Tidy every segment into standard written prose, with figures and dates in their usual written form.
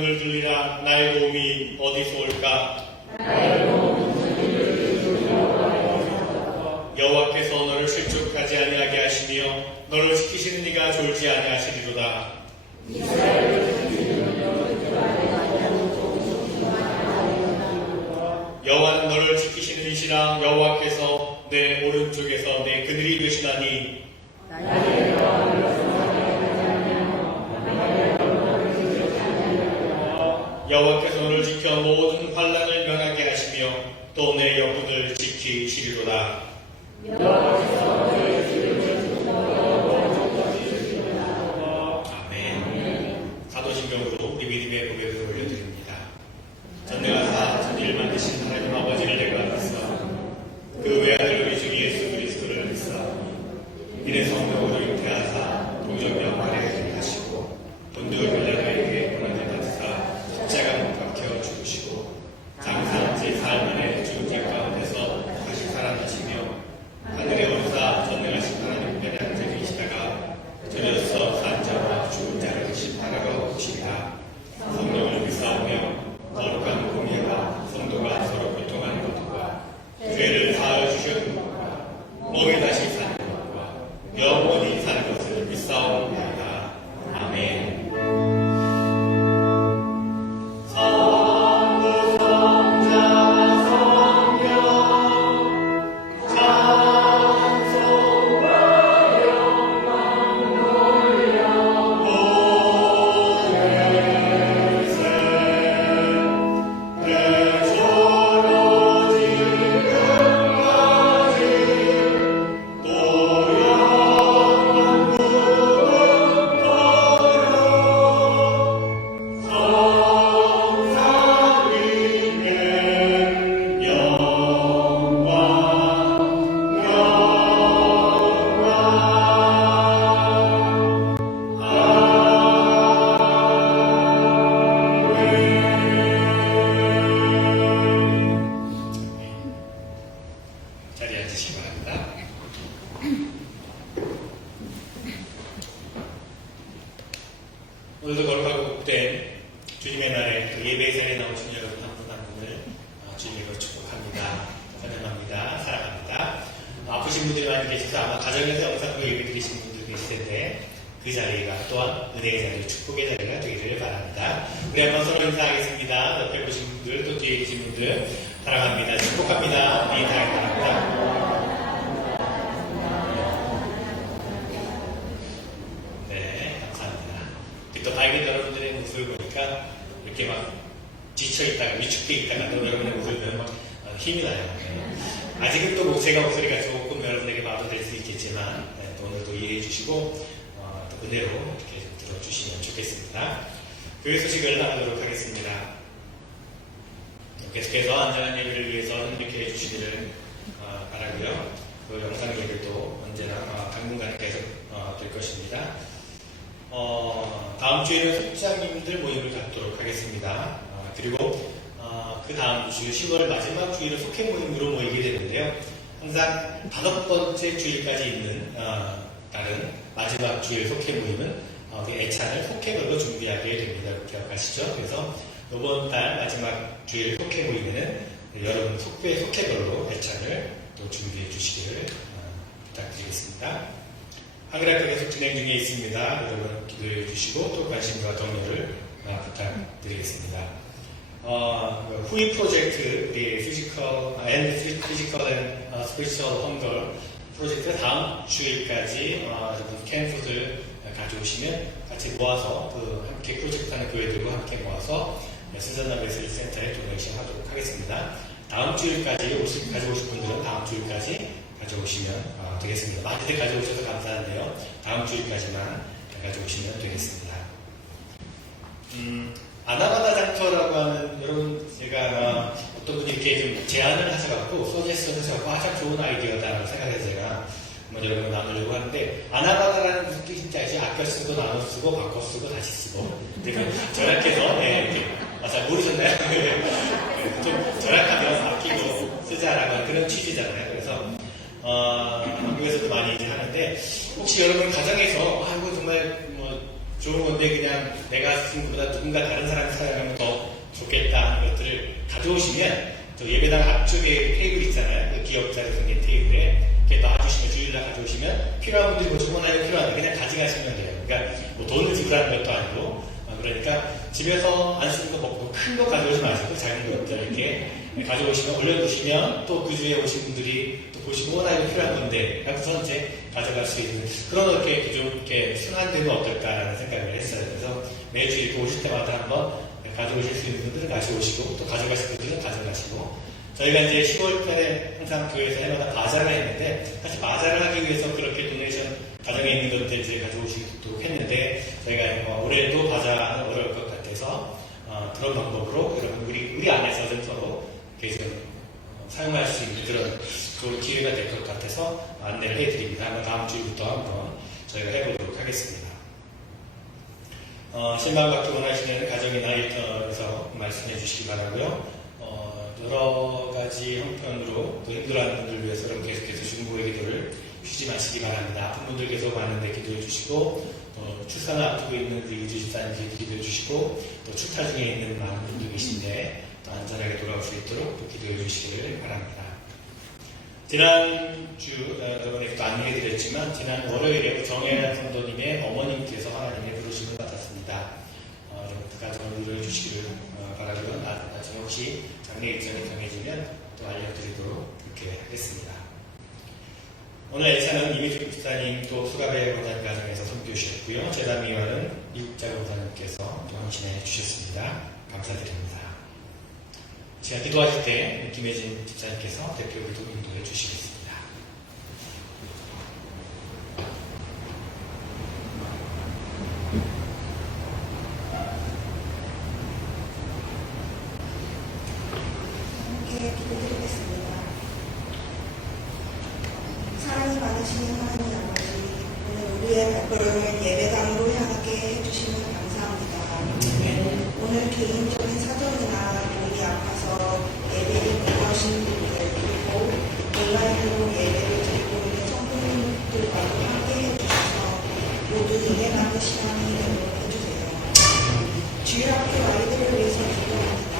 눈을 들리라. 나의 도움이 어디서 올까? 여호와께서 너를 실족하지 아니하게 하시며 너를 지키시는 이가 졸지 아니하시리로다. 여호와는 너를 지키시는 이시라. 여호와께서 내 오른쪽에서 내 그늘이 되시나니 여호와께서 너를 지켜 모든 환난을 면하게 하시며 또 내 영혼을 지키시리로다. 아멘. 사도신경으로 우리 믿음의 고백을 올려드립니다. 전능하사 전일 만드신 하나님 아버지를 내가 믿사 그 외아들 우리 주 예수 그리스도를 믿사 이는 성령으로 잉태하사 동정녀 마리아에게 하시고 본주 빌라도에게 고난을 받으사 십자가 못 박혀 죽으시고 장사한 지 사흘 만에 죽은 자 가운데서 다시 살아나시며 하늘에 오르사 전능하신 하나님 편에 앉아 계시다가 저녁서 산 자와 죽은 자를 심판하러 오시리라. 성령을 믿사오며 거룩한 공예가 성도가 서로 교통하는 것과 죄를 사하여 주시는 것과 몸에 다시 사는 것과 영원히 사는 것을 믿사옵나이다. 아멘. 자리에 앉으시기 바랍니다. 오늘도 거룩하고 복된 주님의 날에 그 예배의 자리에 나오신 여러분 한 분 한 분을 주님으로 축복합니다. 환영합니다. 사랑합니다. 아프신 분들이 많이 계셔서 아마 가정에서 영상으로 예배 드리신 분들 계실 텐데 그 자리가 또한 은혜의 자리, 축복의 자리가 되기를 바랍니다. 우리 한번 서로 인사하겠습니다. 옆에 보신 분들, 또 뒤에 계신 분들 사랑합니다. 축복합니다. 인사하겠습니다. 네, 감사합니다. 또 밝은 여러분들의 모습을 보니까 이렇게 막 지쳐있다가 위축돼 있다가 또 여러분의 모습을 보면 막 힘이 나요. 네. 아직은 또 제가 목소리가 조금 여러분에게 마도될 수 있겠지만 네, 또 오늘도 이해해 주시고 또 은혜로 이렇게 들어주시면 좋겠습니다. 교회 소식을 나누도록 하겠습니다. 계속해서 안전한 예배를 위해서 흔들게 해주시기를 바라고요. 그 영상 예배도 언제나 당분간 계속 될 것입니다. 다음 주에는 속장님들 모임을 갖도록 하겠습니다. 그리고 그 다음 주 10월 마지막 주일은 속회 모임으로 모이게 되는데요. 항상 5번째 주일까지 있는 다른 마지막 주일 속회 모임은 애찬을 속회별로 준비하게 됩니다. 기억하시죠? 그래서 이번 달 마지막 주일 속회 모임에는 여러분 속회별로 애찬을 또 준비해 주시기를 부탁드리겠습니다. 한글학교 계속 진행 중에 있습니다. 여러분 기도해 주시고 또 관심과 동료를 부탁드리겠습니다. 후이 프로젝트, 우리 피지컬 앤 스피리추얼 헝거 프로젝트 다음 주일까지 캠프를 가져오시면 같이 모아서 함께 프로젝트하는 교회들과 함께 모아서 순전한 메시지 센터에 도네이션 하도록 하겠습니다. 다음 주일까지 가져오실 분들은 다음 주일까지 가져오시면 되겠습니다. 많이들 가져오셔서 감사한데요. 다음 주일까지만 가져오시면 되겠습니다. 아나바다 장터라고 하는, 여러분, 제가 어떤 분이 이렇게 좀 제안을 하셔갖고, 서제스트를 하셔갖고, 참 좋은 아이디어다라고 생각해서 제가 한번 여러분과 나누려고 하는데, 아나바다라는 무슨 뜻인지 알지? 아껴 쓰고, 나눠 쓰고, 바꿔 쓰고, 다시 쓰고. 절약해서, 네, 이렇게. 잘 모르셨나요? 좀 절약하면 아끼고 쓰자라고 하는 그런 취지잖아요. 그래서, 한국에서도 많이 이제 하는데, 혹시 여러분 가정에서, 이거 정말 좋은 건데 그냥 내가 쓴 것보다 누군가 다른 사람이 사용하면 더 좋겠다 하는 것들을 가져오시면 저 예배당 앞쪽에 테이블 있잖아요. 그 기업자로 생긴 테이블에 이렇게 놔주시면 주일날 가져오시면 필요한 분들이 뭐 주문하면 필요한데 그냥 가져가시면 돼요. 그러니까 뭐 돈을 지불하는 것도 아니고 그러니까 집에서 안 쓰는 거 먹고 큰 거 가져오지 마시고 작은 것들 이렇게 가져오시면 올려두시면 또 그 주에 오신 분들이 또 보시고 이거 필요한 건데 하고서 이제 가져갈 수 있는 그런 이렇게 좀 이렇게 순환되면 어떨까라는 생각을 했어요. 그래서 매주 이렇게 오실 때마다 한번 가져오실 수 있는 분들은 가져오시고 또 가져가실 분들은 가져가시고 저희가 이제 10월 달에 항상 교회에서 해마다 바자를 했는데 사실 바자를 하기 위해서 그렇게 도네이션 가정에 있는 것들 이제 가져오시기도 했는데 저희가 올해도 바자는 어려울 것 같아서 그런 방법으로 여러분 우리 안에서 좀 서로 이렇게 좀 사용할 수 있는 그런 좋은 기회가 될 것 같아서 안내를 해드립니다. 아마 다음 주부터 한번 저희가 해보도록 하겠습니다. 신방받기 원하시는 가정이나 일터에서 말씀해 주시기 바라고요. 여러 가지 형편으로 또 힘들어하는 분들을 위해서 계속해서 중보의 기도를 쉬지 마시기 바랍니다. 아픈 분들 계속 많은데 기도해 주시고 출산을 앞두고 있는 우리 유주 집사님께 기도해 주시고 또 출타 중에 있는 많은 분들 계신데 또 안전하게 돌아올 수 있도록 또 기도해 주시기를 바랍니다. 지난주 저번에 또 안내해드렸지만 지난 월요일에 정혜란 성도님의 어머님께서 하나님의 부르심을 받았습니다. 여러분 가정을 위로해 주시기를 바라고요. 나중에 혹시 장례 일정이 정해지면 또 알려드리도록 그렇게 하겠습니다. 오늘 예찬은 이미주 집사님 또 수가배 권사님 가정에서 섬겨주셨고요. 재단미화는 미국자 권사님께서 또 헌신해 주셨습니다. 감사드립니다. 제가 기도하실 때 김혜진 집사님께서 대표 기도 인도해 주시겠습니다. 함께 기도드리겠습니다. 사랑이 많으신 하나님 아버지, 오늘 우리의 발걸음을 예배당으로 향하게 해주시면 감사합니다. 오늘 개인적인 사정이나 몸이 아파서 예배를 못 하시는 분들 그리고 온라인으로 예배를 드리고 있는 성도님들과도 함께 해주셔서 모두 은혜 받는 시간이 되도록 해주세요. 주일학교 아이들을 위해서 기도합니다.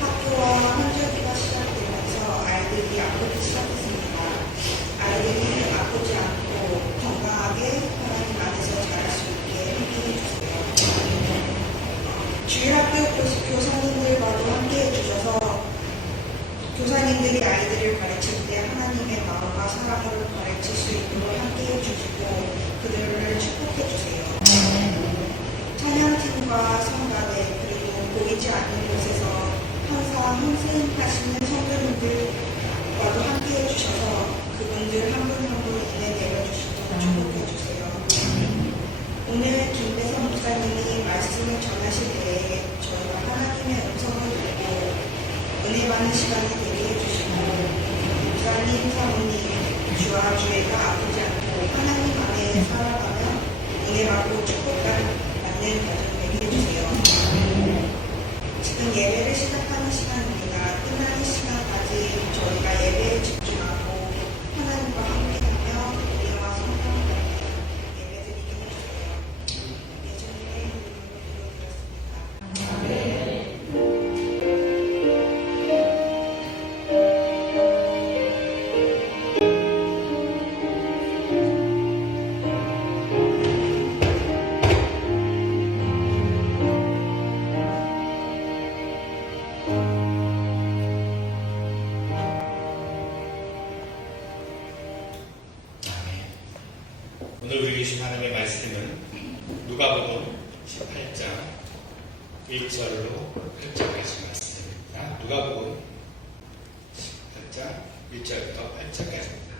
학교와 한절기가 시작되면서 아이들이 아프기 시작했습니다. 아이들이 아프지 않고 건강하게 하나님 안에서 자랄 수 있게 함께 해주세요. 주일학교 교사님들과도 함께 해주셔서 교사님들이 아이들을 가르칠 때 하나님의 마음과 사랑으로 가르칠 수 있도록 함께 해주시고 그들을 축복해주세요. 찬양팀과 성가대 그리고 보이지 않는 곳에서 항상 헌신하시는 성도님들과도 함께 해주셔서 그분들 한 분 한 분 은혜 내려주시도록 축복해주세요. 오늘 김배성 목사님이 말씀을 전하실 때에 저희가 하나님의 음성을 듣고 은혜 받는 시간이 되게 해주시고 목사님, 사모님, 주와 주애가 아프지 않고 하나님 안에 살아가며 은혜 받고 축복받는 가정 되게 해주세요. 지금 예배를 시작하는 시간입니다. 끝나는 시간까지 저희가 예배에 집중하고 하나님과 함께하며 우리와 성령을 받는 예배드리게 해주세요. 예전에 이름으로 기도드렸습니다. 아멘. 오늘 우리 주신 하나님의 말씀은 누가복음 18장 1절로 8절까지 말씀입니다. 누가복음 18장 1절부터 8절까지입니다.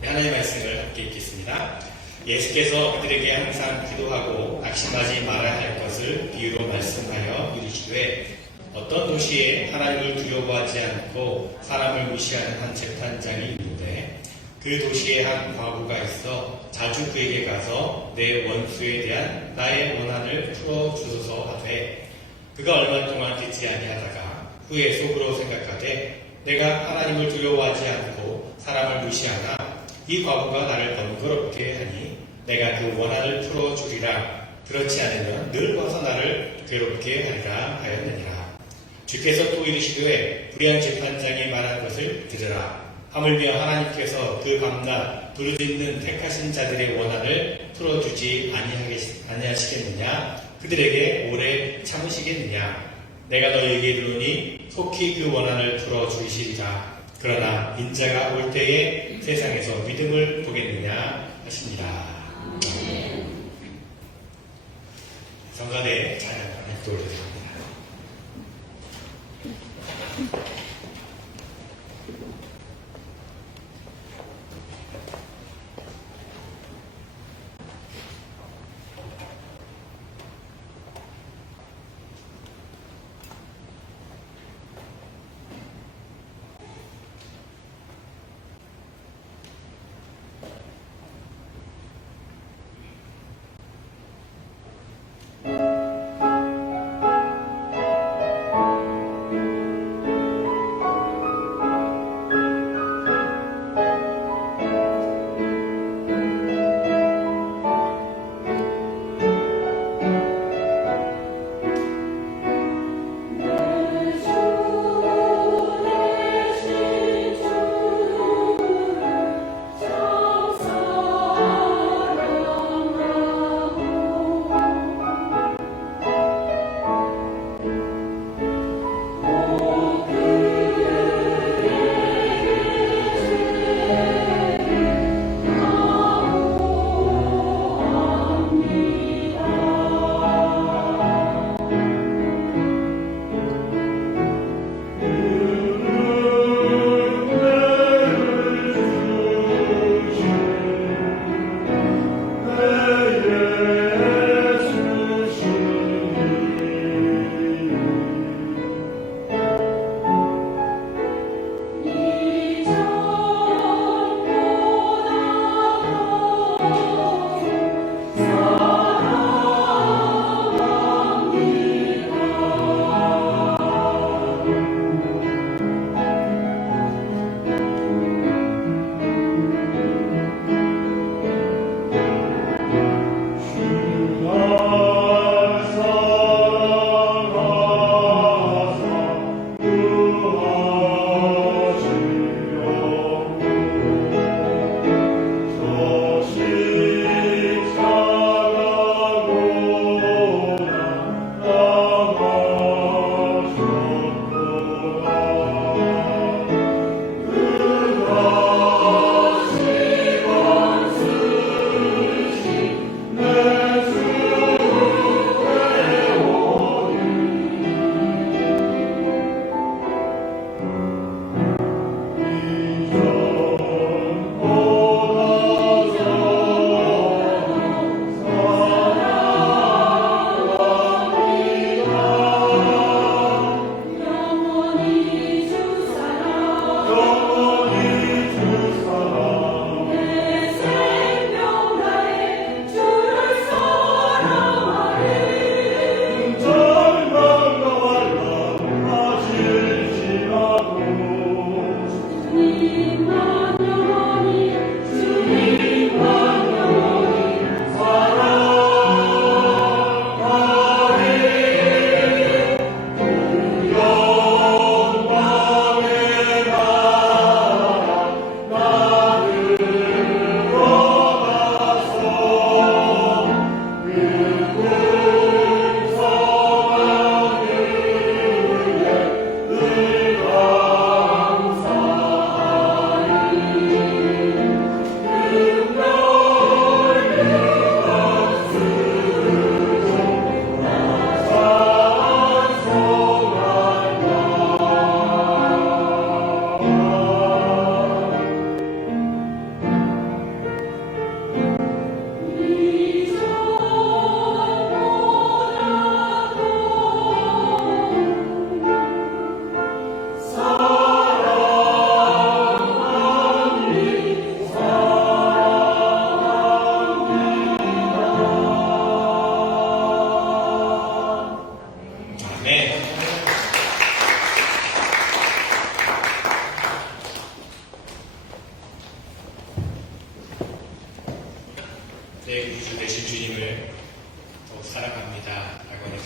네, 하나님의 말씀을 함께 읽겠습니다. 예수께서 그들에게 항상 기도하고 낙심하지 말아야 할 것을 비유로 말씀하여 이르시되 어떤 도시에 하나님을 두려워하지 않고 사람을 무시하는 한 재판장이 있는데 그 도시에 한 과부가 있어 자주 그에게 가서 내 원수에 대한 나의 원한을 풀어주소서 하되 그가 얼마 동안 듣지 아니하다가 후에 속으로 생각하되 내가 하나님을 두려워하지 않고 사람을 무시하나 이 과부가 나를 번거롭게 하니 내가 그 원한을 풀어주리라. 그렇지 않으면 늘 와서 나를 괴롭게 하리라 하였느니라. 주께서 또 이르시되 불의한 재판장이 말한 것을 들으라. 하물며 하나님께서 그 밤낮 부르짖는 택하신 자들의 원한을 풀어주지 아니하시겠느냐? 그들에게 오래 참으시겠느냐? 내가 너희에게 이르노니 속히 그 원한을 풀어주시리라. 그러나 인자가 올 때에 세상에서 믿음을 보겠느냐 하시니라. 성가대 찬양 돌려드립니다.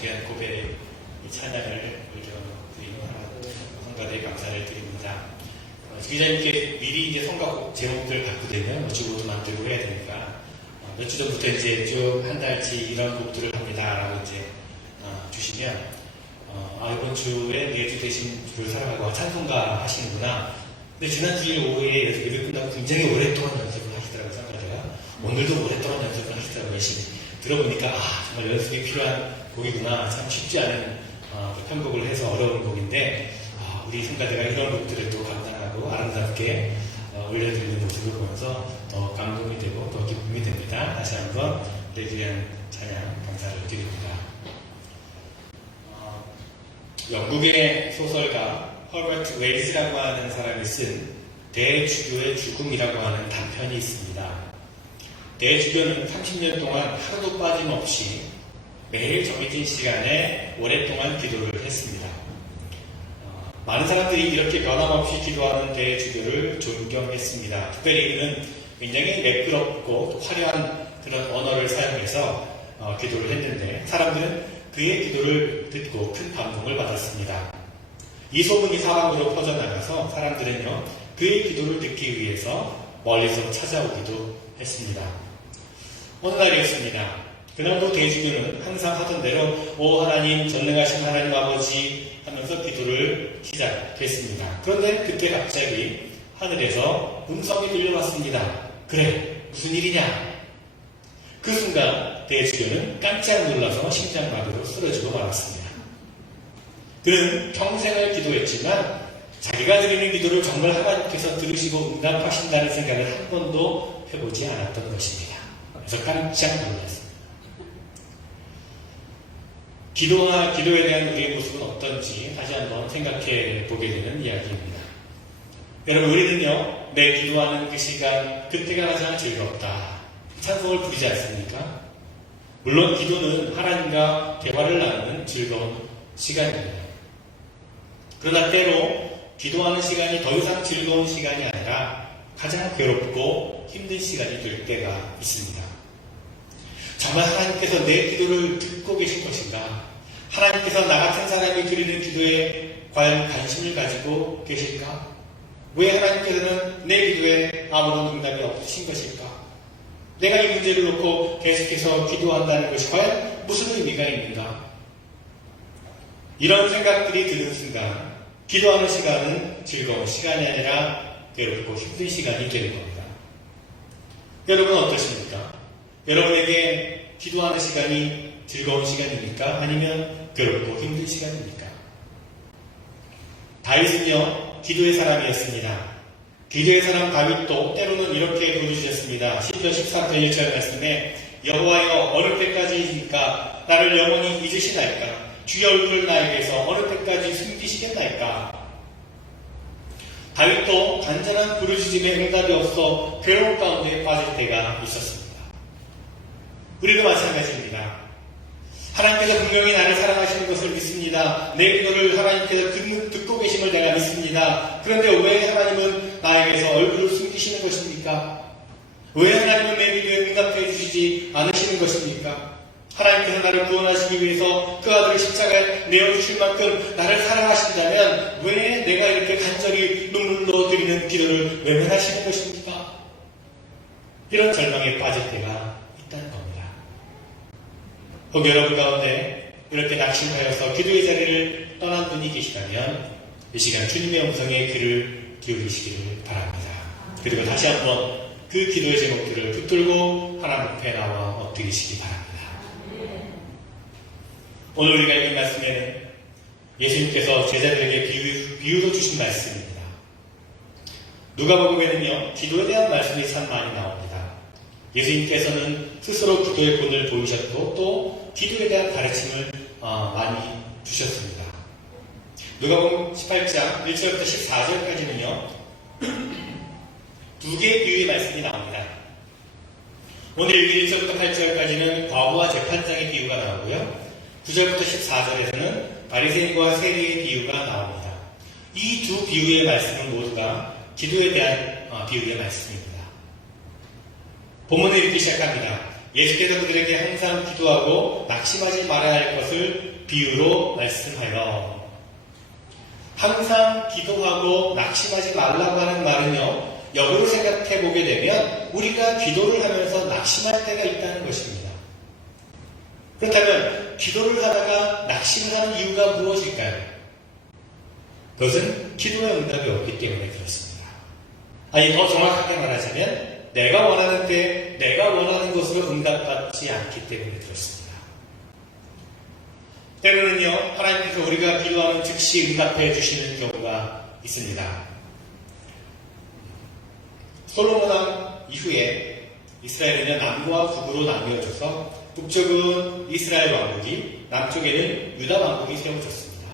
귀한 고백의 찬양을 올려드리는 성가대에 감사를 드립니다. 기자님께 미리 이제 성가곡 제목들 갖고 되면 주보도 만들고 해야 되니까 몇 주 전부터 이제 쭉 한 달치 이런 곡들을 합니다라고 이제 주시면 이번 주에 4주 대신 주를 살아가고 찬송가 하시는구나. 근데 지난 주일 오후에 예배 끝나고 굉장히 오랫동안 연습을 하시더라고요. 성가대가 오늘도 오랫동안 연습을 하시더라고요. 열심히 들어보니까 정말 연습이 필요한 곡이구나. 참 쉽지 않은 편곡을 해서 어려운 곡인데 우리 성가대가 이런 곡들을 또 감당하고 아름답게 올려드리는 모습을 보면서 더 감동이 되고 더 기쁨이 됩니다. 다시 한번 레지리안 찬양 감사를 드립니다. 영국의 소설가 허버트 웨이즈라고 하는 사람이 쓴 대주교의 죽음이라고 하는 단편이 있습니다. 대주교는 30년 동안 하루도 빠짐없이 매일 정해진 시간에 오랫동안 기도를 했습니다. 많은 사람들이 이렇게 변함없이 기도하는 대주교를 존경했습니다. 특별히 그는 굉장히 매끄럽고 화려한 그런 언어를 사용해서 기도를 했는데 사람들은 그의 기도를 듣고 큰 감동을 받았습니다. 이 소문이 사방으로 퍼져나가서 사람들은요 그의 기도를 듣기 위해서 멀리서 찾아오기도 했습니다. 어느 날이었습니다. 그날도 대주교는 항상 하던 대로 오 하나님 전능하신 하나님 아버지 하면서 기도를 시작했습니다. 그런데 그때 갑자기 하늘에서 음성이 들려왔습니다. 그래 무슨 일이냐? 그 순간 대주교는 깜짝 놀라서 심장마비로 쓰러지고 말았습니다. 그는 평생을 기도했지만 자기가 드리는 기도를 정말 하나님께서 들으시고 응답하신다는 생각을 한 번도 해보지 않았던 것입니다. 그래서 깜짝 놀랐습니다. 기도에 대한 우리의 모습은 어떤지 다시 한번 생각해 보게 되는 이야기입니다. 여러분 우리는요 매 기도하는 그 시간 그때가 가장 즐겁다 찬송을 부르지 않습니까? 물론 기도는 하나님과 대화를 나누는 즐거운 시간입니다. 그러나 때로 기도하는 시간이 더 이상 즐거운 시간이 아니라 가장 괴롭고 힘든 시간이 될 때가 있습니다. 정말 하나님께서 내 기도를 듣고 계신 것인가? 하나님께서 나 같은 사람이 드리는 기도에 과연 관심을 가지고 계실까? 왜 하나님께서는 내 기도에 아무런 응답이 없으신 것일까? 내가 이 문제를 놓고 계속해서 기도한다는 것이 과연 무슨 의미가 있는가? 이런 생각들이 드는 순간 기도하는 시간은 즐거운 시간이 아니라 괴롭고 힘든 시간이 되는 겁니다. 여러분 어떠십니까? 여러분에게 기도하는 시간이 즐거운 시간입니까? 아니면 괴롭고 힘든 시간입니까? 다윗은요 기도의 사람이었습니다. 기도의 사람 다윗도 때로는 이렇게 부르셨습니다. 시편 13편 1절 말씀에 여호와여 어느 때까지입니까? 나를 영원히 잊으시나이까? 주의 얼굴을 나에게서 어느 때까지 숨기시겠나이까? 다윗도 간절한 부르짖음에 응답이 없어 괴로움 가운데 빠질 때가 있었습니다. 우리도 마찬가지입니다. 하나님께서 분명히 나를 사랑하시는 것을 믿습니다. 내 기도를 하나님께서 듣고 계심을 내가 믿습니다. 그런데 왜 하나님은 나에게서 얼굴을 숨기시는 것입니까? 왜 하나님은 내 기도에 응답해 주시지 않으시는 것입니까? 하나님께서 나를 구원하시기 위해서 그 아들을 십자가에 내어주실 만큼 나를 사랑하신다면 왜 내가 이렇게 간절히 눈물로 드리는 기도를 외면하시는 것입니까? 이런 절망에 빠질 때가 있다는 겁니다. 혹 여러분 가운데 이렇게 낙심하여서 기도의 자리를 떠난 분이 계시다면 이 시간 주님의 음성에 귀를 기울이시기를 바랍니다. 그리고 다시 한번 그 기도의 제목들을 붙들고 하나님 앞에 나와 엎드리시기 바랍니다. 오늘 우리가 읽은 말씀에는 예수님께서 제자들에게 비유로 주신 말씀입니다. 누가복음에는요 기도에 대한 말씀이 참 많이 나옵니다. 예수님께서는 스스로 기도의 본을 보이셨고 또 기도에 대한 가르침을 많이 주셨습니다. 누가복음 18장 1절부터 14절까지는요 두 개의 비유의 말씀이 나옵니다. 오늘 읽은 1절부터 8절까지는 과부와 재판장의 비유가 나오고요. 9절부터 14절에서는 바리새인과 세리의 비유가 나옵니다. 이 두 비유의 말씀은 모두가 기도에 대한 비유의 말씀입니다. 본문을 읽기 시작합니다. 예수께서 그들에게 항상 기도하고 낙심하지 말아야 할 것을 비유로 말씀하여, 항상 기도하고 낙심하지 말라고 하는 말은요, 역으로 생각해 보게 되면 우리가 기도를 하면서 낙심할 때가 있다는 것입니다. 그렇다면 기도를 하다가 낙심을 하는 이유가 무엇일까요? 그것은 기도의 응답이 없기 때문에 그렇습니다. 아니, 더 정확하게 말하자면 내가 원하는 때 내가 원하는 것으로 응답받지 않기 때문에 그렇습니다. 때로는요, 하나님께서 우리가 기도하면 즉시 응답해 주시는 경우가 있습니다. 솔로몬 왕 이후에 이스라엘은 남과 북으로 나뉘어져서 북쪽은 이스라엘 왕국이, 남쪽에는 유다 왕국이 세워졌습니다.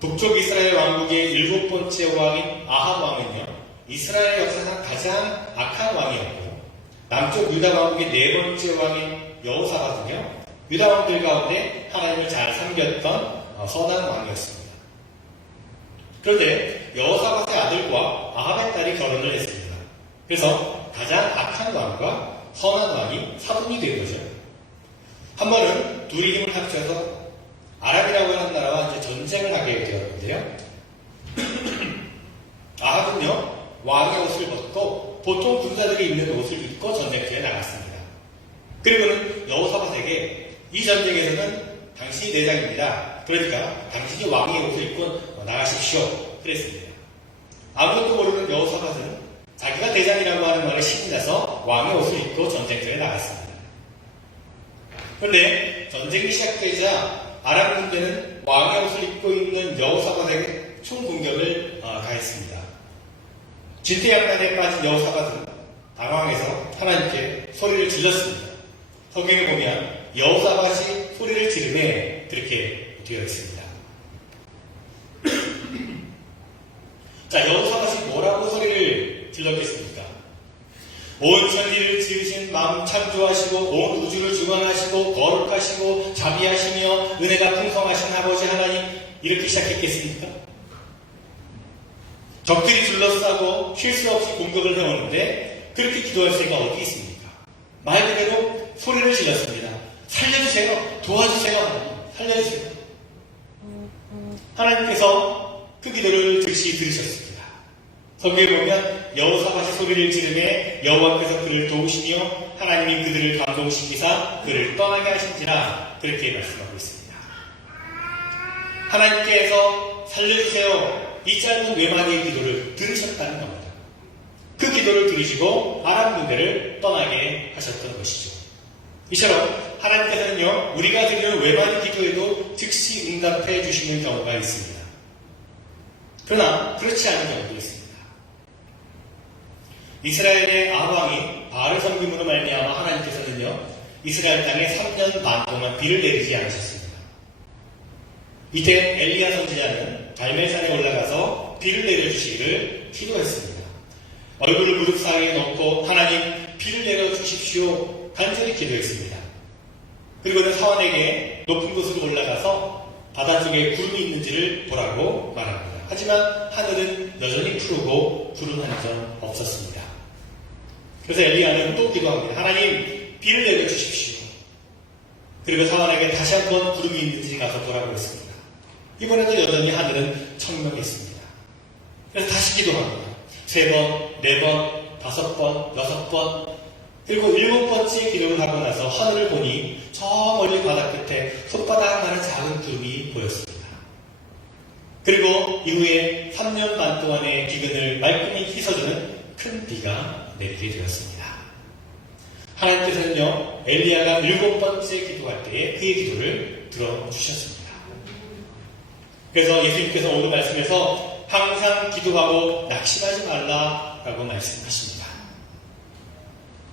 북쪽 이스라엘 왕국의 7번째 왕인 아합 왕은요, 이스라엘 역사상 가장 악한 왕이었고, 남쪽 유다 왕국의 4번째 왕인 여호사밧은요, 유다 왕들 가운데 하나님을 잘 섬겼던 선한 왕이었습니다. 그런데 여호사밧의 아들과 아합의 딸이 결혼을 했습니다. 그래서 가장 악한 왕과 선한 왕이 사돈이 된 거죠. 한 번은 둘이 힘을 합쳐서 아람이라고 하는 나라와 이제 전쟁을 하게 되었는데요. 아합은요, 왕의 옷을 벗고 보통 군사들이 입는 옷을 입고 전쟁터에 나갔습니다. 그리고는 여호사밧에게 이 전쟁에서는 당신이 대장입니다. 그러니까 당신이 왕의 옷을 입고 나가십시오. 그랬습니다. 아무것도 모르는 여호사밧은 자기가 대장이라고 하는 말에 신이 나서 왕의 옷을 입고 전쟁터에 나갔습니다. 그런데 전쟁이 시작되자 아람 군대는 왕의 옷을 입고 있는 여호사밧에게 총공격을 가했습니다. 진퇴양난에 빠진 여호사밧은 당황해서 하나님께 소리를 질렀습니다. 성경에 보면 여호사밧이 소리를 지르매 그렇게 되어 있습니다. 자, 여호사밧이 뭐라고 소리를 질렀겠습니까? 온 천지를 지으신 마음 창조하시고 온 우주를 주관하시고 거룩하시고 자비하시며 은혜가 풍성하신 아버지 하나님, 이렇게 시작했겠습니까? 적들이 둘러싸고 쉴 수 없이 공격을 해오는데 그렇게 기도할 새가 어디 있습니까? 말 그대로 소리를 질렀습니다. 살려주세요. 도와주세요. 하나님. 살려주세요. 하나님께서 그 기도를 즉시 들으셨습니다. 성경에 보면 여호사밧이 소리를 지르매 여호와께서 그를 도우시며 하나님이 그들을 감동시키사 그를 떠나게 하신지라, 그렇게 말씀하고 있습니다. 하나님께서 살려주세요, 이 짧은 외마디의 기도를 들으셨다는 겁니다. 그 기도를 들으시고 아람 군대를 떠나게 하셨던 것이죠. 이처럼 하나님께서는요, 우리가 드리는 외마디 기도에도 즉시 응답해 주시는 경우가 있습니다. 그러나 그렇지 않은 경우도 있습니다. 이스라엘의 아합 왕이 바알을 섬김으로 말미암아 하나님께서는요, 이스라엘 땅에 3년 반 동안 비를 내리지 않으셨습니다. 이때 엘리야 선지자는 갈멜산에 올라가서 비를 내려주시기를 기도했습니다. 얼굴을 무릎 사이에 넣고 하나님, 비를 내려주십시오, 간절히 기도했습니다. 그리고는 사원에게 높은 곳으로 올라가서 바다 쪽에 구름이 있는지를 보라고 말합니다. 하지만 하늘은 여전히 푸르고 구름 한 점 없었습니다. 그래서 엘리야는 또 기도합니다. 하나님, 비를 내려주십시오. 그리고 사원에게 다시 한번 구름이 있는지 가서 보라고 했습니다. 이번에도 여전히 하늘은 청명했습니다. 그래서 다시 기도합니다. 3번, 4번, 5번, 6번, 그리고 7번째 기도를 하고 나서 하늘을 보니 저 멀리 바다 끝에 손바닥만한 작은 구름이 보였습니다. 그리고 이후에 3년 반 동안의 기근을 말끔히 씻어주는 큰 비가 내리게 되었습니다. 하나님께서는요, 엘리야가 7번째 기도할 때에 그의 기도를 들어주셨습니다. 그래서 예수님께서 오늘 말씀에서 항상 기도하고 낙심하지 말라라고 말씀하십니다.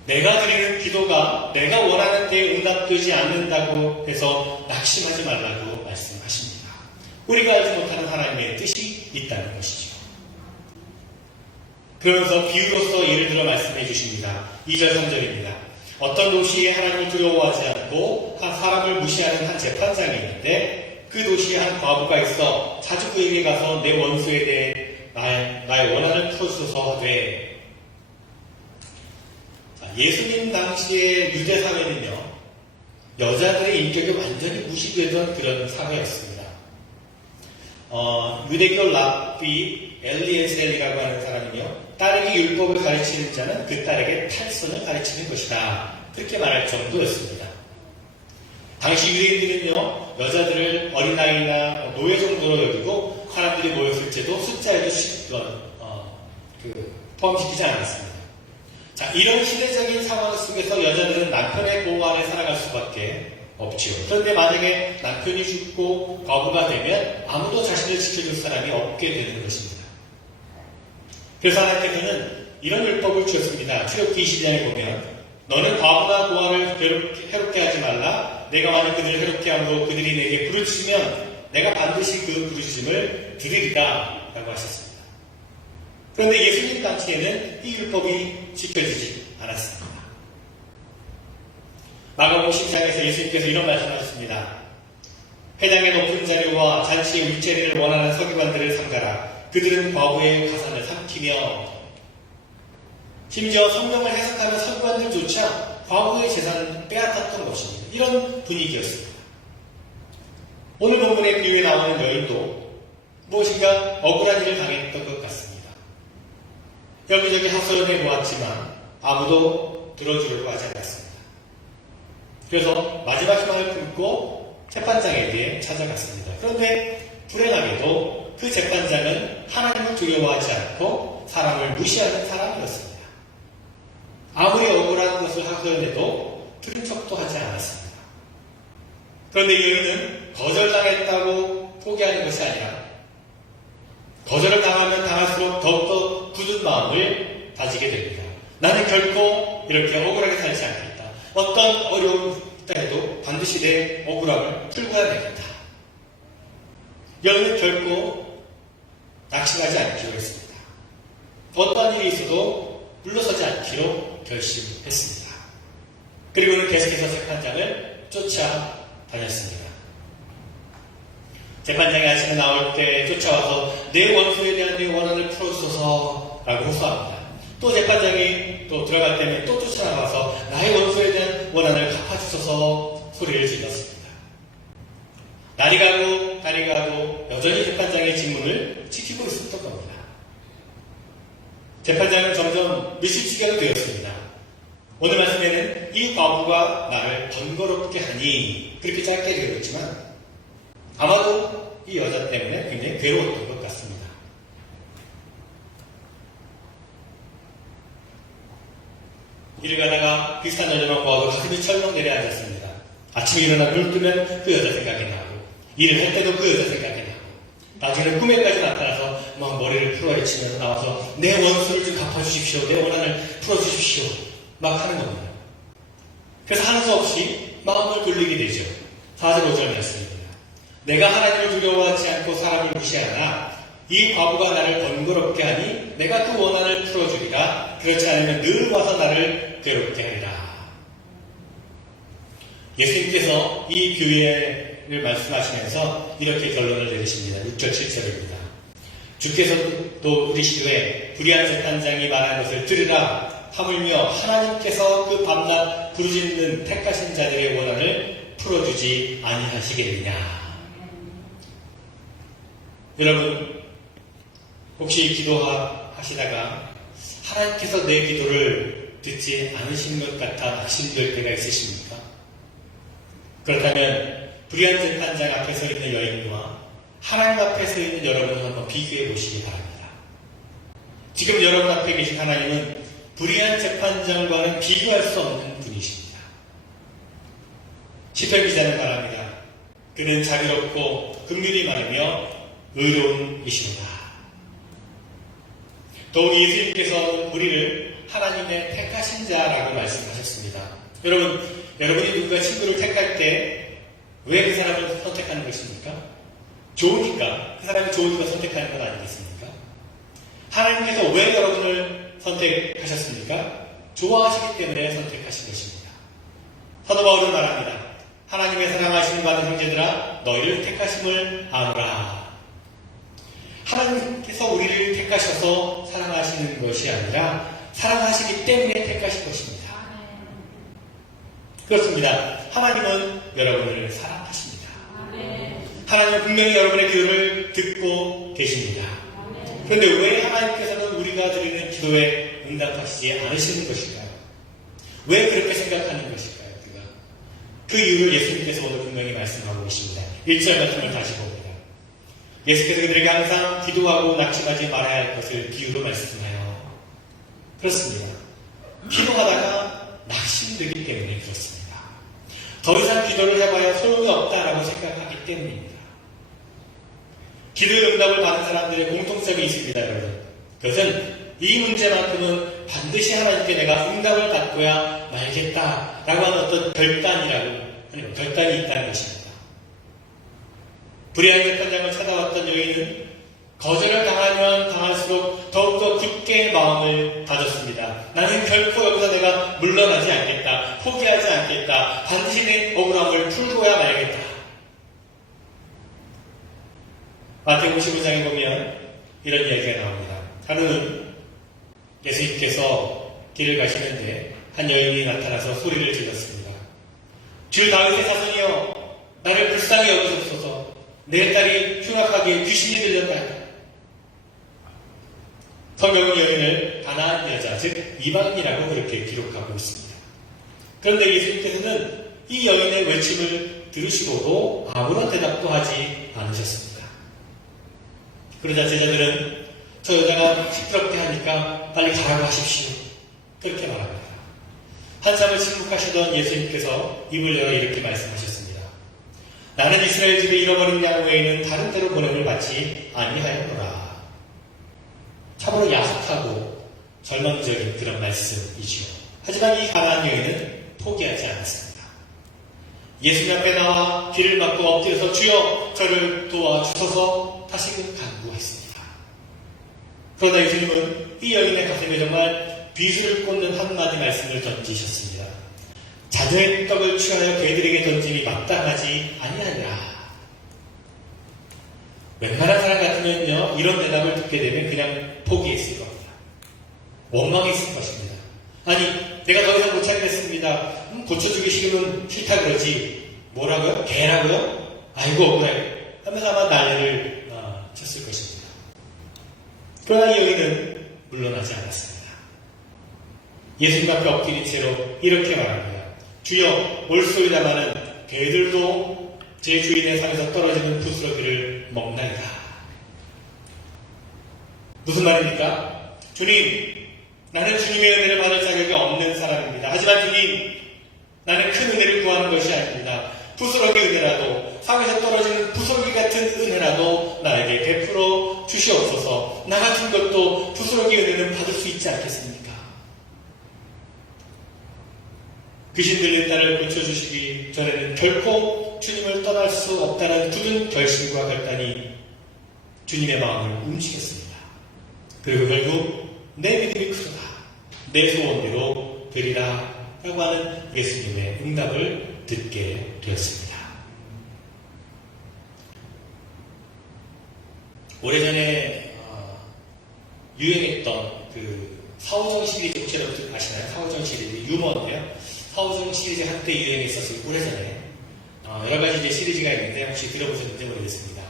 내가 드리는 기도가 내가 원하는 데 응답되지 않는다고 해서 낙심하지 말라고 말씀하십니다. 우리가 알지 못하는 하나님의 뜻이 있다는 것이죠. 그러면서 비유로서 예를 들어 말씀해 주십니다. 2절 3절입니다. 어떤 도시에 하나님을 두려워하지 않고 한 사람을 무시하는 한 재판장이 있는데 그 도시에 한 과부가 있어 자주 그에게 가서 내 원수에 대해 나의 원한을 풀어주소서 하되, 예수님 당시의 유대 사회는요, 여자들의 인격이 완전히 무시되던 그런 사회였습니다. 유대교 랍비 엘리에셀이라고 하는 사람은요, 딸에게 율법을 가르치는 자는 그 딸에게 탈선을 가르치는 것이다. 그렇게 말할 정도였습니다. 당시 유대인들은요, 여자들을 어린아이나 노예 정도로 여기고 사람들이 모였을 때도 숫자에도 포함시키지 않았습니다. 자, 이런 시대적인 상황 속에서 여자들은 남편의 보호 아래 살아갈 수밖에 없지요. 그런데 만약에 남편이 죽고 과부가 되면 아무도 자신을 지켜줄 사람이 없게 되는 것입니다. 그래서 하나님께서는 이런 율법을 주셨습니다. 출애굽기 20장에 보면 너는 과부나 고아를 해롭게 하지 말라. 내가 만약 그들을 해롭게 함으로 그들이 내게 부르짖으면 내가 반드시 그 부르짖음을 들으리라 라고 하셨습니다. 그런데 예수님 당시에는 이 율법이 지켜지지 않았습니다. 마가복음 10장에서 예수님께서 이런 말씀하셨습니다. 회당의 높은 자리와 잔치의 윗자리를 원하는 서기관들을 삼가라. 그들은 과부의 가산을 삼키며, 심지어 성경을 해석하는 서기관들조차 과부의 재산을 빼앗았던 것입니다. 이런 분위기였습니다. 오늘 본문의 비유에 나오는 여인도 무엇인가 억울한 일을 당했던 것 같습니다. 여기저기 하소연해 보았지만 아무도 들어주려고 하지 않았습니다. 그래서 마지막 희망을 품고 재판장에게 찾아갔습니다. 그런데 불행하게도 그 재판장은 하나님을 두려워하지 않고 사람을 무시하는 사람이었습니다. 아무리 억울한 것을 하소연해도 들은 척도 하지 않았습니다. 그런데 이 여인은 거절당했다고 포기하는 것이 아니라 거절을 당하면 당할수록 더욱더 굳은 마음을 다지게 됩니다. 나는 결코 이렇게 억울하게 살지 않겠다. 어떤 어려운 때에도 반드시 내 억울함을 풀고 해야겠다. 여인은 결코 낙심하지 않기로 했습니다. 어떠한 일이 있어도 물러서지 않기로 결심했습니다. 그리고는 계속해서 재판장을 쫓아다녔습니다. 재판장이 아침에 나올 때 쫓아와서 내 원수에 대한 내 원한을 풀어주소서 라고 호소합니다. 또 재판장이 또 들어갈 때는 또 쫓아나가서 나의 원수에 대한 원한을 갚아주소서 소리를 질렀습니다. 날이 가고 달이 가고 여전히 재판장의 직무를 지키고 있었던 겁니다. 재판장은 점점 미치지가 되었습니다. 오늘 말씀에는 이 과부가 나를 번거롭게 하니 그렇게 짧게 되었지만 아마도 이 여자 때문에 굉장히 괴로웠던 것 같습니다. 일을 가다가 비슷한 여자만 보아도 가슴이 철렁 내려앉았습니다. 아침에 일어나 눈을 뜨면 그 여자 생각이 나고 일을 할 때도 그 여자 생각이 나고 나중에 꿈에까지 나타나서 막 머리를 풀어헤치면서 나와서 내 원수를 좀 갚아주십시오. 내 원한을 풀어주십시오. 막 하는 겁니다. 그래서 하는 수 없이 마음을 돌리게 되죠. 4절 5절 말씀입니다. 내가 하나님을 두려워하지 않고 사람을 무시하나 이 과부가 나를 번거롭게 하니 내가 그 원한을 풀어주리라. 그렇지 않으면 늘 와서 나를 괴롭게 하리라. 예수님께서 이 교회를 말씀하시면서 이렇게 결론을 내리십니다. 6절 7절입니다. 주께서 또 이르시되 불의한 재판장이 말한 것을 들으라. 하물며 하나님께서 그 밤낮 부르짖는 택하신 자들의 원한을 풀어주지 아니하시겠느냐. 여러분 혹시 기도하시다가 하나님께서 내 기도를 듣지 않으신 것 같아 낙심될 때가 있으십니까? 그렇다면 불의한 재판장 앞에 서 있는 여인과 하나님 앞에 서 있는 여러분을 한번 비교해 보시기 바랍니다. 지금 여러분 앞에 계신 하나님은 불의한 재판장과는 비교할 수 없는 분이십니다. 시편 기자는 말합니다. 그는 자비롭고 긍휼이 많으며 의로운 이시로다. 또 예수님께서 우리를 하나님의 택하신 자라고 말씀하셨습니다. 여러분이 누군가 친구를 택할 때 왜 그 사람을 선택하는 것입니까? 좋으니까, 그 사람이 좋으니까 선택하는 건 아니겠습니까? 하나님께서 왜 여러분을 선택하셨습니까? 좋아하시기 때문에 선택하신 것입니다. 사도 바울은 말합니다. 하나님의 사랑하시는 많은 형제들아 너희를 택하심을 아노라. 하나님께서 우리를 택하셔서 사랑하시는 것이 아니라 사랑하시기 때문에 택하신 것입니다. 그렇습니다. 하나님은 여러분을 사랑하십니다. 하나님은 분명히 여러분의 기도를 듣고 계십니다. 그런데 왜 하나님께서는 우리가 드리는 기도에 응답하시지 않으시는 것일까요? 왜 그렇게 생각하는 것일까요? 우리가? 그 이유를 예수님께서 오늘 분명히 말씀하고 계십니다. 1절 말씀을 다시 봅니다. 예수께서 그들에게 항상 기도하고 낙심하지 말아야 할 것을 비유로 말씀하여. 그렇습니다. 기도하다가 낙심되기 때문에 그렇습니다. 더 이상 기도를 해봐야 소용이 없다라고 생각하기 때문입니다. 기도의 응답을 받은 사람들의 공통점이 있습니다, 여러분. 그것은 이 문제만큼은 반드시 하나님께 내가 응답을 받고야 말겠다라고 하는 어떤 결단이 있다는 것입니다. 불의한 재판장을 찾아왔던 여인은 거절을 당하면 당할수록 더욱더 굳게 마음을 다졌습니다. 나는 결코 여기서 내가 물러나지 않겠다. 포기하지 않겠다. 반드시 내 억울함을 풀고야 말겠다. 마태복음 15장에 보면 이런 이야기가 나옵니다. 하루는 예수님께서 길을 가시는데 한 여인이 나타나서 소리를 질렀습니다. 주 다윗의 자손이여, 나를 불쌍히 여기소서. 내 딸이 흉악하게 귀신이 들렸다. 성경은 여인을 가난한 여자, 즉 이방인이라고 그렇게 기록하고 있습니다. 그런데 예수님께서는 이 여인의 외침을 들으시고도 아무런 대답도 하지 않으셨습니다. 그러자 제자들은 저 여자가 시끄럽게 하니까 빨리 가라고 하십시오. 그렇게 말합니다. 한참을 침묵하시던 예수님께서 입을 열어 이렇게 말씀하셨습니다. 나는 이스라엘 집에 잃어버린 양 외에는 다른 데로 보냄을 받지 아니하였노라. 참으로 야속하고 절망적인 그런 말씀이지요. 하지만 이 가난한 여인은 포기하지 않았습니다. 예수님 앞에 나와 귀를 막고 엎드려서 주여 저를 도와주셔서 다시금 간구했습니다. 그러나 예수님은 이 여인의 가슴에 정말 비수를 꽂는 한마디 말씀을 던지셨습니다. 자녀의 떡을 취하여 개들에게 던짐이 마땅하지 아니하냐. 웬만한 사람 같으면요, 이런 대답을 듣게 되면 그냥 포기했을 겁니다. 원망했을 것입니다. 아니, 내가 더 이상 못 참겠습니다. 고쳐주기 싫다 그러지. 뭐라고요? 개라고요? 아이고 억울해. 하면서 아마 난리를 쳤을 것입니다. 그러나 이 여인은 물러나지 않았습니다. 예수님 앞에 엎드린 채로 이렇게 말합니다. 주여, 옳소이다마는 개들도 제 주인의 상에서 떨어지는 부스러기를 먹나이다. 무슨 말입니까? 주님, 나는 주님의 은혜를 받을 자격이 없는 사람입니다. 하지만 주님, 나는 큰 은혜를 구하는 것이 아닙니다. 부스러기 은혜라도, 상에서 떨어지는 부스러기 같은 은혜라도 나에게 베풀어 주시옵소서. 나 같은 것도 부스러기 은혜는 받을 수 있지 않겠습니까? 귀신 들린 딸을 고쳐주시기 전에는 결코 주님을 떠날 수 없다는 굳은 결심과 결단이 주님의 마음을 움직였습니다. 그리고 결국 내 믿음이 크도다, 내 소원대로 되리라 라고 하는 예수님의 응답을 듣게 되었습니다. 오래전에 유행했던 그 사오정 시리즈 혹시 여러분 아시나요? 사오정 시리즈 유머인데요. 사오정 시리즈 한때 유행했었어요. 오래전에 여러 가지 이제 시리즈가 있는데 혹시 들어보셨는지 모르겠습니다.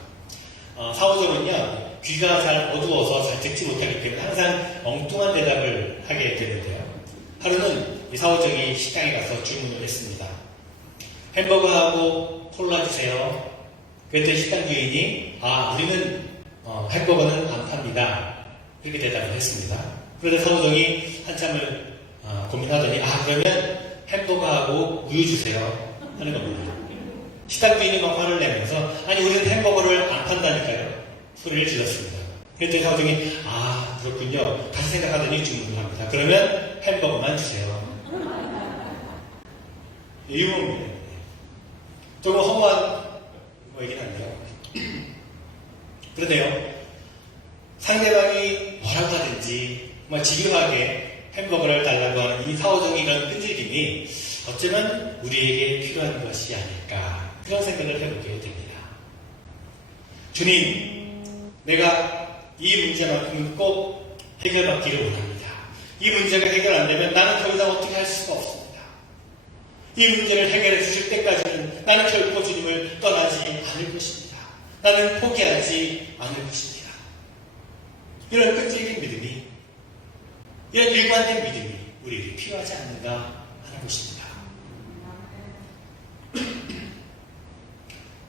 사오정은요, 귀가 잘 어두워서 잘 듣지 못하기 때문에 항상 엉뚱한 대답을 하게 되는데요. 하루는 이 사오정이 식당에 가서 주문을 했습니다. 햄버거하고 콜라 주세요. 그랬더니 식당 주인이 우리는 햄버거는 안 팝니다. 이렇게 대답을 했습니다. 그런데 사오정이 한참을 고민하더니 그러면 햄버거하고 우유 주세요 하는 겁니다. 식당 주인이 막 화를 내면서 아니 우리는 햄버거를 안 판다니까요. 소리를 질렀습니다. 그랬더니 사오정이 그렇군요. 다시 생각하더니 주문을 합니다. 그러면 햄버거만 주세요. 유머입니다. 조금 허무한 뭐이긴 한데요. 그런데요, 상대방이 뭐라고 하든지 집요하게 햄버거를 달라고 하는 이 사오정의 이런 끈질김이 어쩌면 우리에게 필요한 것이 아닐까, 그런 생각을 해보게 됩니다. 주님, 내가 이 문제만큼은 꼭 해결받기를 원합니다. 이 문제가 해결 안 되면 나는 더 이상 어떻게 할 수가 없습니다. 이 문제를 해결해 주실 때까지는 나는 결코 주님을 떠나지 않을 것입니다. 나는 포기하지 않을 것입니다. 이런 끈질긴 믿음이, 이런 일관된 믿음이 우리에게 필요하지 않는가 하는 것입니다.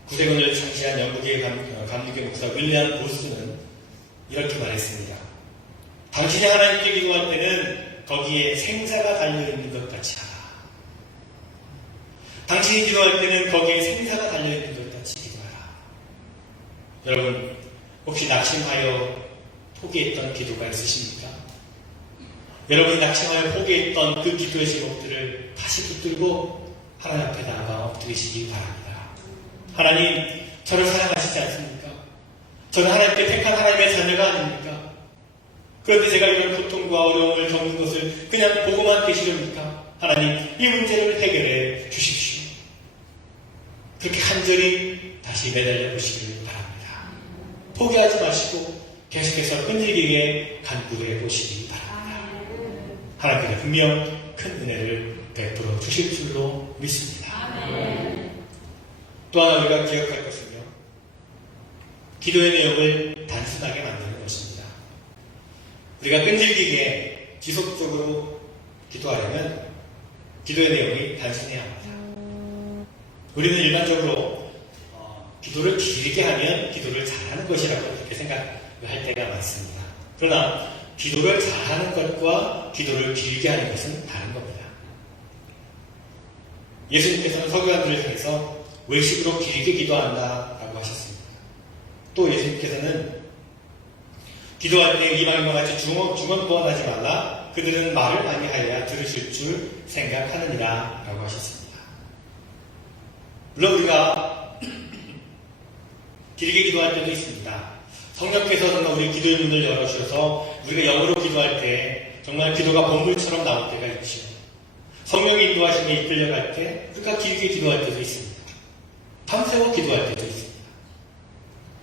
구세군을 창시한 영국의 감리교 목사 윌리엄 보스는 이렇게 말했습니다. 당신이 하나님께 기도할 때는 거기에 생사가 달려있는 것 같이 하라. 당신이 기도할 때는 거기에 생사가 달려있는 것 같이 기도하라. 여러분, 혹시 낙심하여 포기했던 기도가 있으십니까? 여러분이 낙심하여 포기했던 그 기도의 제목들을 다시 붙들고 하나님 앞에 나아가 엎드리시기 바랍니다. 하나님, 저를 사랑하시지 않습니까? 저는 하나님께 택한 하나님의 자녀가 아닙니까? 그런데 제가 이런 고통과 어려움을 겪는 것을 그냥 보고만 계시렵니까? 하나님, 이 문제를 해결해 주십시오. 그렇게 간절히 다시 매달려 보시길 바랍니다. 포기하지 마시고 계속해서 끈질기게 간구해 보시기 바랍니다. 하나님께서 분명 큰 은혜를 베풀어 주실 줄로 믿습니다. 또 하나 우리가 기억할 것은요, 기도의 내용을 단순하게 만드는 것입니다. 우리가 끈질기게 지속적으로 기도하려면 기도의 내용이 단순해야 합니다. 우리는 일반적으로 기도를 길게 하면 기도를 잘하는 것이라고 그렇게 생각할 때가 많습니다. 그러나 기도를 잘하는 것과 기도를 길게 하는 것은 다른 겁니다. 예수님께서는 서기관들을 향해서 외식으로 길게 기도한다라고 하셨습니다. 또 예수님께서는 기도할 때 이방인과 같이 중언부언하지 말라. 그들은 말을 많이 하여야 들으실 줄 생각하느니라 라고 하셨습니다. 물론 우리가 길게 기도할 때도 있습니다. 성령께서 정말 우리 기도의 문을 열어주셔서 우리가 영어로 기도할 때 정말 기도가 본물처럼 나올 때가 있죠. 성령의 인도하심에 이끌려갈 때 우리가 길게 기도할 때도 있습니다. 밤새워 기도할 때도 있습니다.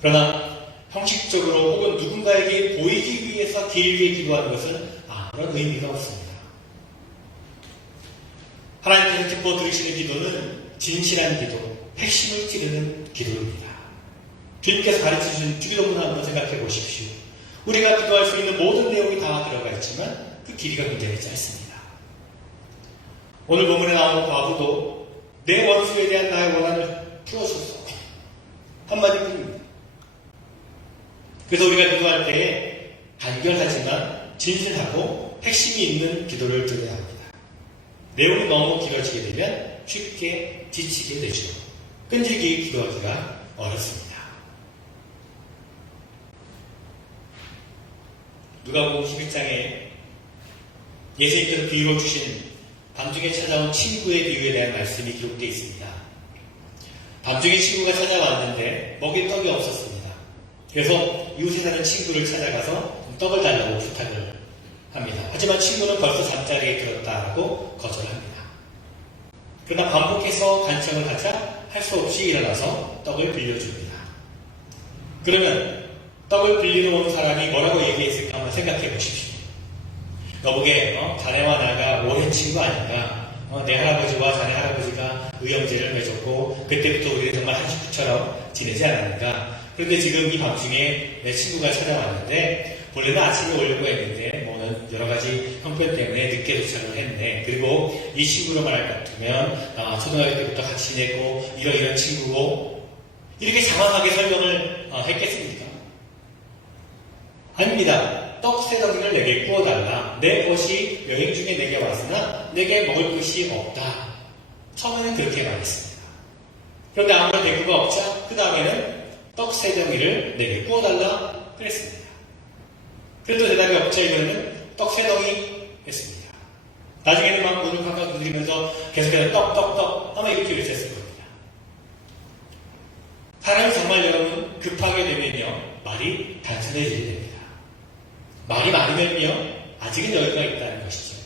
그러나 형식적으로 혹은 누군가에게 보이기 위해서 길게 기도하는 것은 아무런 의미가 없습니다. 하나님께서 기뻐 들으시는 기도는 진실한 기도, 핵심을 찌르는 기도입니다. 주님께서 가르치신 주기도문을 한번 생각해 보십시오. 우리가 기도할 수 있는 모든 내용이 다 들어가 있지만 그 길이가 굉장히 짧습니다. 오늘 본문에 나오는 과부도 내 원수에 대한 나의 원한을 풀어줬어. 한마디뿐입니다. 그래서 우리가 기도할 때에 간결하지만 진실하고 핵심이 있는 기도를 드려야 합니다. 내용이 너무 길어지게 되면 쉽게 지치게 되죠. 끈질기게 기도하기가 어렵습니다. 누가복음 11장에 예수님께서 비유로 주신 밤중에 찾아온 친구의 비유에 대한 말씀이 기록되어 있습니다. 밤중에 친구가 찾아왔는데 먹일 떡이 없었습니다. 그래서 이웃에 사는 친구를 찾아가서 떡을 달라고 부탁을 합니다. 하지만 친구는 벌써 잠자리에 들었다라고 거절합니다. 그러나 반복해서 간청을 하자 할 수 없이 일어나서 떡을 빌려줍니다. 그러면 떡을 빌리러 온 사람이 뭐라고 얘기했을까 한번 생각해 보십시오. 너보게 자네와 나가 오랜 친구 아닌가? 내 할아버지와 자네 할아버지가 의형제를 맺었고 그때부터 우리는 정말 한 식구처럼 지내지 않았는가? 그런데 지금 이 밤중에 내 친구가 찾아왔는데 본래는 아침에 오려고 했는데 뭐는 여러 가지 형편 때문에 늦게 도착을 했네. 그리고 이 친구로 말할 것 같으면 초등학교 때부터 같이 지내고 이런 친구고 이렇게 장황하게 설명을 했겠습니까? 아닙니다. 떡 세 덩이를 내게 구워달라. 내 것이 여행 중에 내게 왔으나 내게 먹을 것이 없다. 처음에는 그렇게 말했습니다. 그런데 아무런 대꾸가 없자 그 다음에는 떡 세 덩이를 내게 구워달라 그랬습니다. 그래도 대답이 없자 이거는 떡 세 덩이 했습니다. 나중에는 막 문을 팍팍 두드리면서 계속해서 떡 아마 이렇게 외쳤을 겁니다. 사람이 정말 여러분 급하게 되면요 말이 단순해지게 됩니다. 말이 많으면요 아직은 여유가 있다는 것이죠.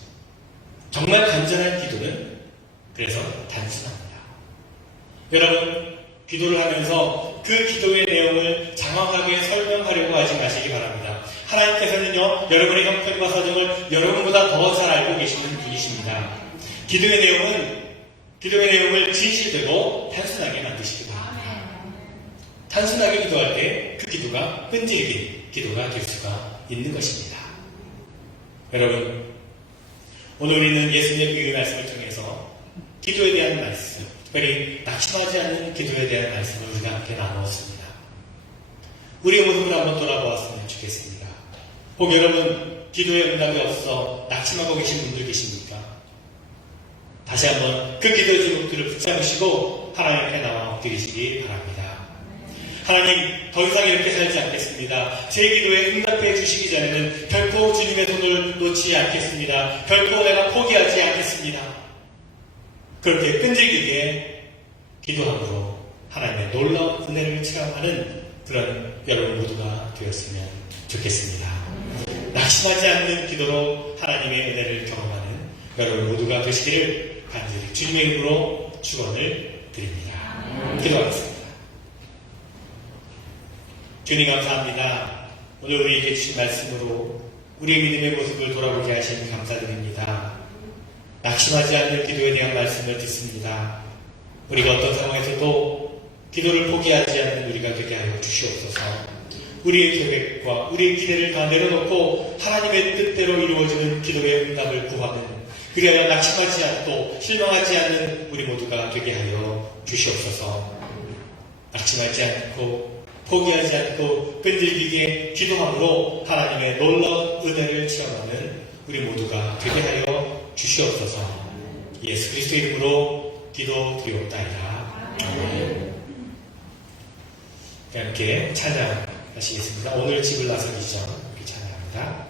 정말 간절한 기도는 그래서 단순합니다. 여러분 기도를 하면서 그 기도의 내용을 장황하게 설명하려고 하지 마시기 바랍니다. 하나님께서는요 여러분의 형편과 사정을 여러분보다 더 잘 알고 계시는 분이십니다. 기도의 내용은 기도의 내용을 진실되고 단순하게 만드시기 바랍니다. 단순하게 기도할 때 그 기도가 끈질긴 기도가 될 수가 있는 것입니다. 여러분, 오늘 우리는 예수님의 그 말씀을 통해서 기도에 대한 말씀, 특별히 낙심하지 않는 기도에 대한 말씀을 우리가 함께 나누었습니다. 우리의 모습을 한번 돌아보았으면 좋겠습니다. 혹 여러분, 기도에 응답이 없어 낙심하고 계신 분들 계십니까? 다시 한번 그 기도의 제목들을 붙잡으시고 하나님 앞에 나와 엎드리시기 바랍니다. 하나님, 더 이상 이렇게 살지 않겠습니다. 제 기도에 응답해 주시기 전에는 결코 주님의 손을 놓지 않겠습니다. 결코 내가 포기하지 않겠습니다. 그렇게 끈질기게 기도함으로 하나님의 놀라운 은혜를 체험하는 그런 여러분 모두가 되었으면 좋겠습니다. 낙심하지 않는 기도로 하나님의 은혜를 경험하는 여러분 모두가 되시기를 간절히 주님의 이름으로 축원을 드립니다. 기도하겠습니다. 주님 감사합니다. 오늘 우리에게 주신 말씀으로 우리의 믿음의 모습을 돌아보게 하시니 감사드립니다. 낙심하지 않는 기도에 대한 말씀을 듣습니다. 우리가 어떤 상황에서도 기도를 포기하지 않는 우리가 되게 하여 주시옵소서. 우리의 계획과 우리의 기대를 다 내려놓고 하나님의 뜻대로 이루어지는 기도의 응답을 구하는, 그리하여 낙심하지 않고 실망하지 않는 우리 모두가 되게 하여 주시옵소서. 낙심하지 않고 포기하지 않고 끈질기게 기도함으로 하나님의 놀라운 은혜를 체험하는 우리 모두가 되게 하여 주시옵소서. 예수 그리스도 이름으로 기도드리옵나이다. 아멘. 함께 찬양하시겠습니다. 오늘 집을 나서기 전 우리 찬양합니다.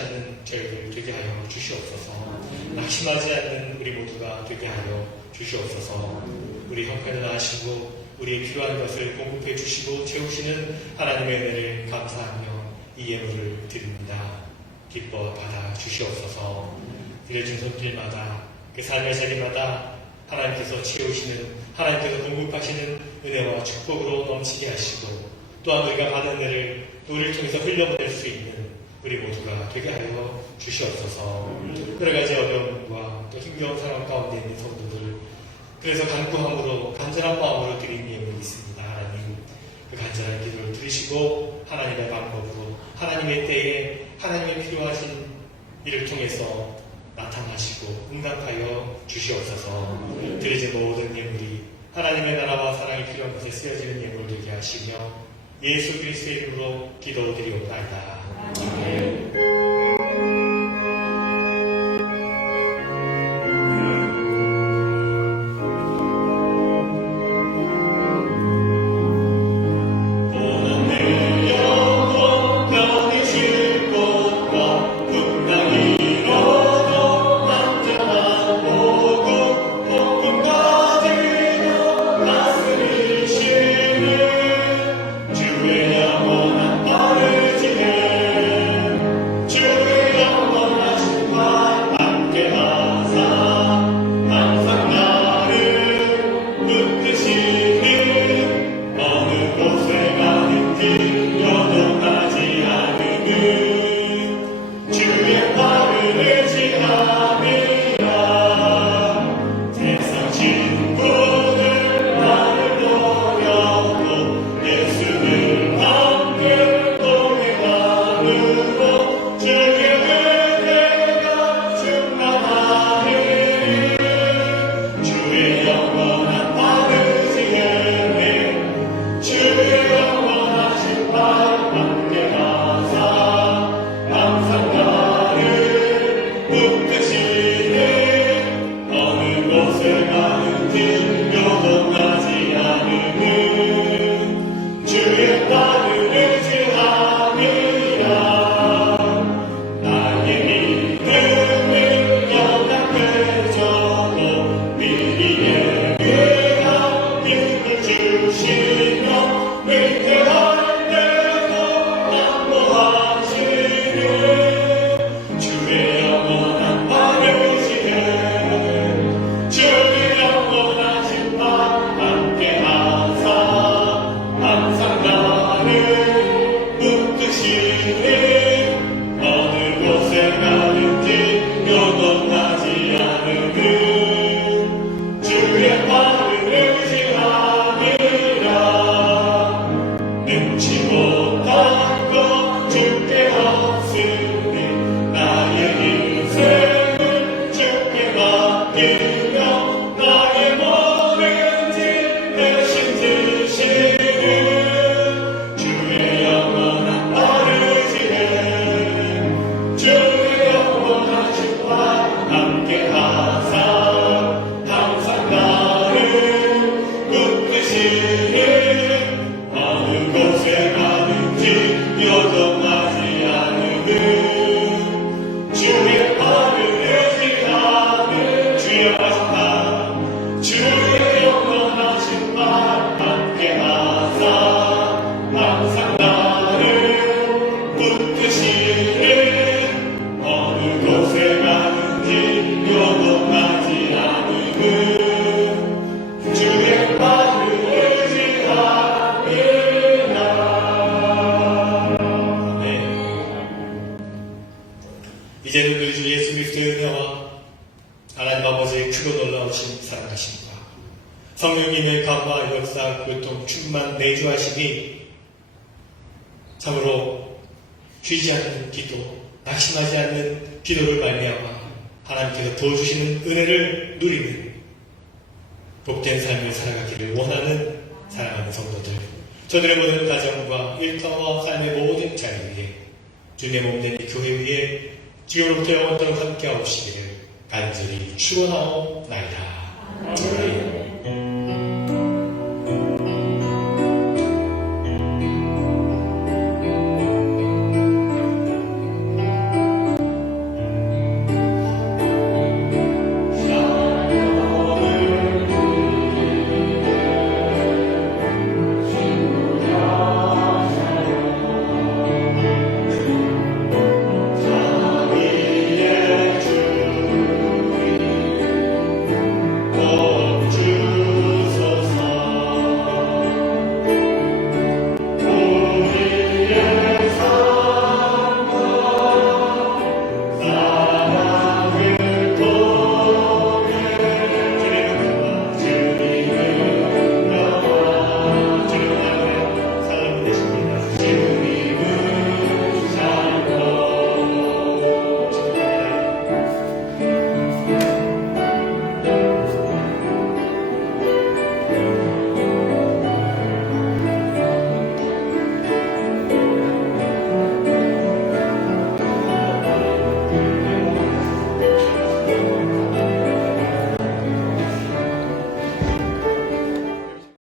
않는 저희들 되게 하여 주시옵소서. 낙심하지 않는 우리 모두가 되게 하여 주시옵소서. 우리 형편을 아시고 우리의 필요한 것을 공급해 주시고 채우시는 하나님의 은혜를 감사하며 이 예물을 드립니다. 기뻐 받아 주시옵소서. 드려진 손길마다 그 삶의 자리마다 하나님께서 채우시는, 하나님께서 공급하시는 은혜와 축복으로 넘치게 하시고, 또한 우리가 받은 은혜를 우리를 통해서 흘려보낼 수 있는 우리 모두가 되게 하여 주시옵소서. 여러 가지 어려움과 또 힘겨운 상황 가운데 있는 성도들, 그래서 간구함으로 간절한 마음으로 드린 예물이 있습니다. 하나님, 그 간절한 기도를 들으시고 하나님의 방법으로 하나님의 때에 하나님의 필요하신 일을 통해서 나타나시고 응답하여 주시옵소서. 드리진 모든 예물이 하나님의 나라와 사랑이 필요한 곳에 쓰여지는 예물 되게 하시며 예수 그리스도의 이름으로 기도드리옵나이다. 아멘. 이제는 우리 주 예수 그리스도의 은혜와 하나님 아버지의 크고 놀라우신 사랑하심과 성령님의 감화, 역사, 교통, 충만, 내주하심이 참으로 쉬지 않는 기도, 낙심하지 않는 기도를 말미암아 하나님께서 부어주시는 은혜를 누리는 복된 삶을 살아가기를 원하는 사랑하는 성도들, 저들의 모든 가정과 일터와 삶의 모든 자리 위에 주님의 몸된 이 교회 위에 지금부터 영원토록 함께 하옵시기를 간절히 축원하옵나이다. 아멘.